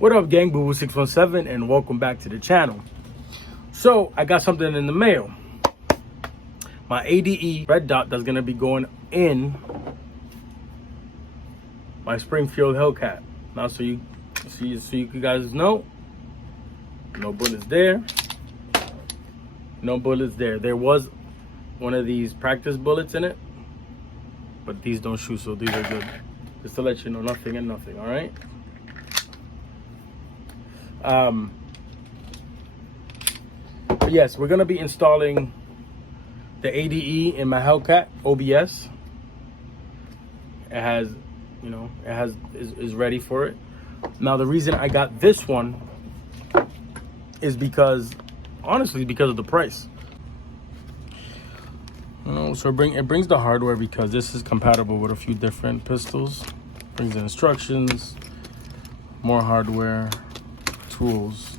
What up, gang? Boo 617, and welcome back to the channel. So I got something in the mail. My ADE red dot that's gonna be going in my Springfield Hellcat. Now, so you guys know, no bullets there. No bullets there. There was one of these practice bullets in it, but these don't shoot, so these are good. Just to let you know, nothing and nothing. All right. But yes, we're gonna be installing the ADE in my Hellcat OBS. It has, is ready for it. Now the reason I got this one is because, honestly, because of the price. So it brings the hardware because this is compatible with a few different pistols. Brings the instructions, more hardware, tools,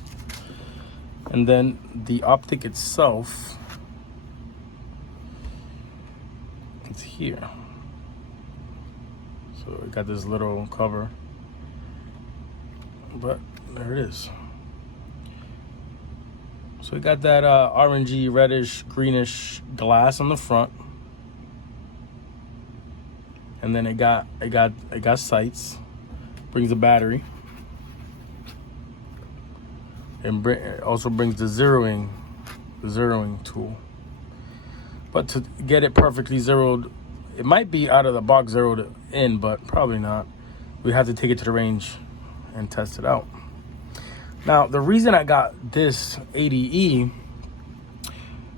and then the optic itself, it's here. So it got this little cover, but there it is. So it got that orangey, reddish, greenish glass on the front, and then it got sights. Brings a battery. And it also brings the zeroing tool. But to get it perfectly zeroed, it might be out of the box zeroed in, but probably not. We have to take it to the range and test it out. Now, the reason I got this ADE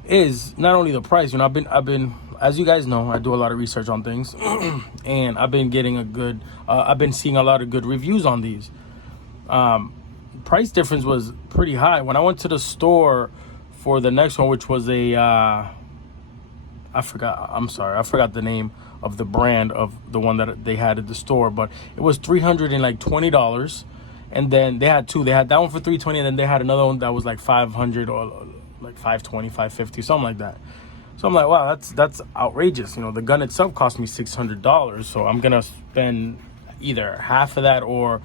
is not only the price. I've been, as you guys know, I do a lot of research on things, and I've been getting I've been seeing a lot of good reviews on these. Price difference was pretty high. When I went to the store for the next one, which was I forgot the name of the brand of the one that they had at the store, but it was $320. And then they had two. They had that one for $320, and then they had another one that was like $500 or like $520, $550, something like that. So I'm like, wow, that's outrageous. The gun itself cost me $600, so I'm gonna spend either half of that or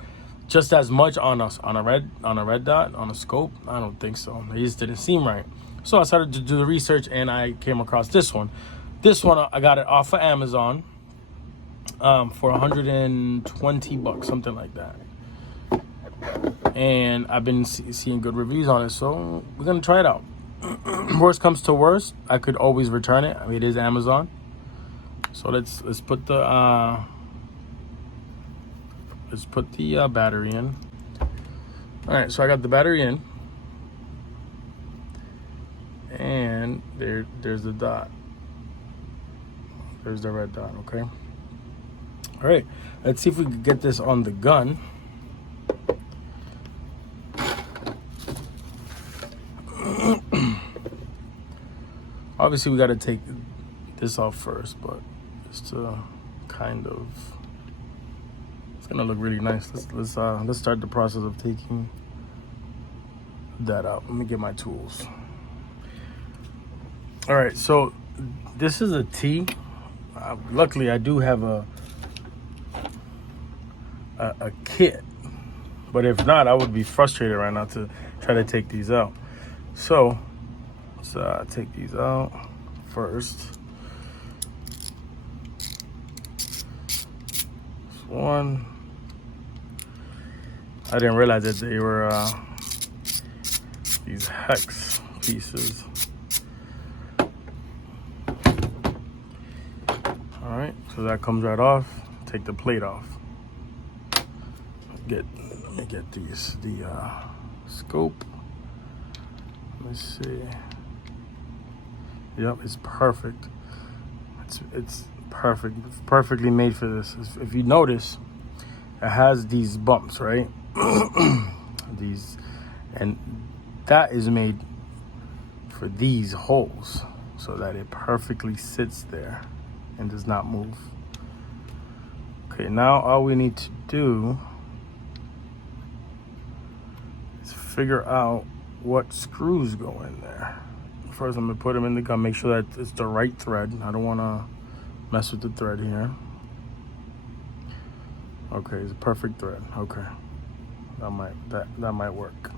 just as much on a red dot, on a scope. I don't think so. It just didn't seem right. So I started to do the research, and I came across this one. This one, I got it off of Amazon for $120, something like that. And I've been seeing good reviews on it, so we're gonna try it out. Worst comes to worst, I could always return it. I mean, it is Amazon. So let's put the battery in. All right, so I got the battery in, and there's the dot. There's the red dot. Okay. All right, let's see if we can get this on the gun. Obviously, we got to take this off first, but just to kind of, it's gonna look really nice. Let's start the process of taking that out. Let me get my tools. All right, so this is a T. Luckily, I do have a kit, but if not, I would be frustrated right now to try to take these out. So let's take these out first. This one, I didn't realize that they were these hex pieces. All right, so that comes right off. Take the plate off. Let me get the scope. Let's see. Yep, it's perfect. It's perfect. It's perfectly made for this. If you notice, it has these bumps, right? And that is made for these holes so that it perfectly sits there and does not move. Okay, now all we need to do is figure out what screws go in there. First, I'm gonna put them in the gun, make sure that it's the right thread. I don't wanna mess with the thread here. Okay, it's a perfect thread. Okay. That might work.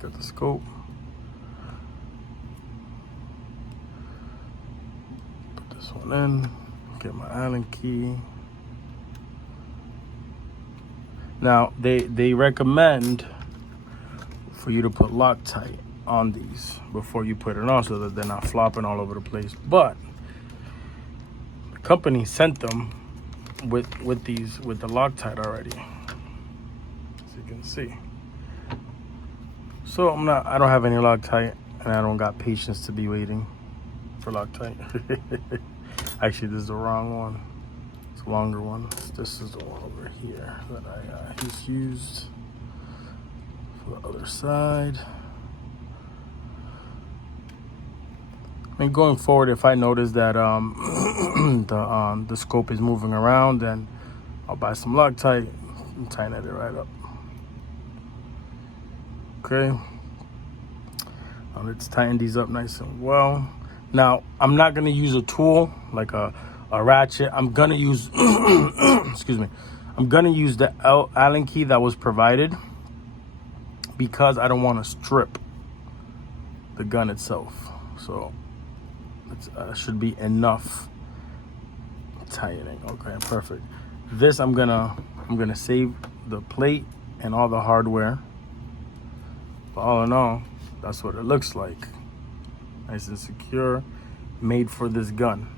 Got the scope. Put this one in. Get my Allen key. Now they recommend for you to put Loctite on these before you put it on, so that they're not flopping all over the place. But the company sent them with the Loctite already, as you can see. So I don't have any Loctite, and I don't got patience to be waiting for Loctite. Actually, this is the wrong one. It's a longer one. This is the one over here that I just used for the other side. I mean, going forward, if I notice that the scope is moving around, then I'll buy some Loctite and tighten it right up. Okay. Now let's tighten these up nice and well. Now, I'm not gonna use a tool like a ratchet. I'm gonna use excuse me. I'm gonna use the Allen key that was provided, because I don't want to strip the gun itself. So it should be enough tightening. Okay, perfect. This I'm gonna save the plate and all the hardware. But all in all, that's what it looks like. Nice and secure, made for this gun.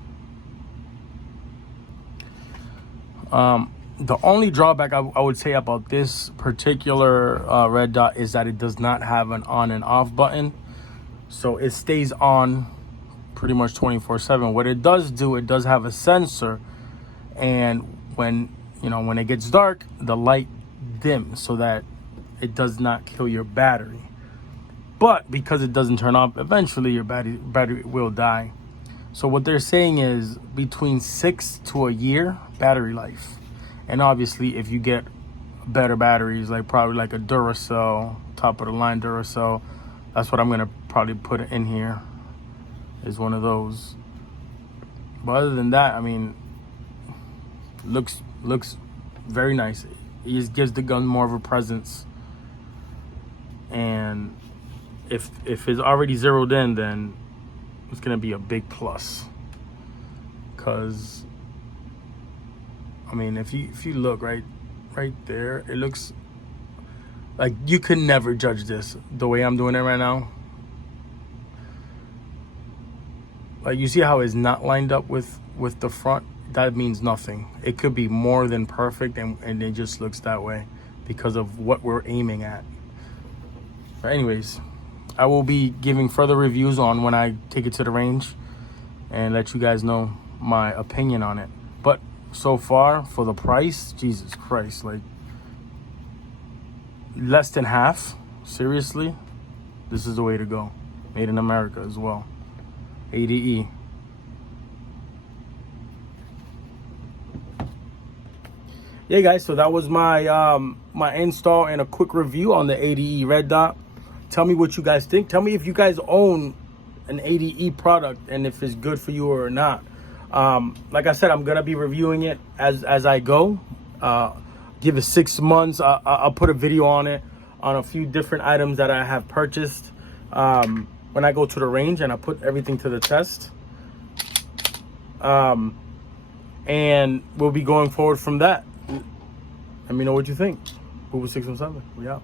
The only drawback I would say about this particular red dot is that it does not have an on and off button. So it stays on pretty much 24/7. What it does do, it does have a sensor, and when it gets dark, the light dims so that it does not kill your battery. But because it doesn't turn off, eventually your battery will die. So what they're saying is between 6 to a year battery life. And obviously, if you get better batteries, like probably like a Duracell, top of the line Duracell, that's what I'm gonna probably put in here, is one of those. But other than that, I mean, looks very nice. It just gives the gun more of a presence. And if it's already zeroed in, then it's gonna be a big plus. Cause I mean, if you look right there, it looks like you can never judge this the way I'm doing it right now. Like, you see how it's not lined up with the front? That means nothing. It could be more than perfect, and it just looks that way because of what we're aiming at. But anyways, I will be giving further reviews on when I take it to the range and let you guys know my opinion on it. But so far, for the price, Jesus Christ, like less than half, seriously, this is the way to go. Made in America as well. ADE. Yeah, guys, so that was my my install and a quick review on the ADE red dot. Tell me what you guys think. Tell me if you guys own an ADE product and if it's good for you or not. Like I said, I'm gonna be reviewing it as I go. Give it 6 months. I'll put a video on it, on a few different items that I have purchased when I go to the range, and I put everything to the test. And we'll be going forward from that. Let me know what you think. Booba 617. We out.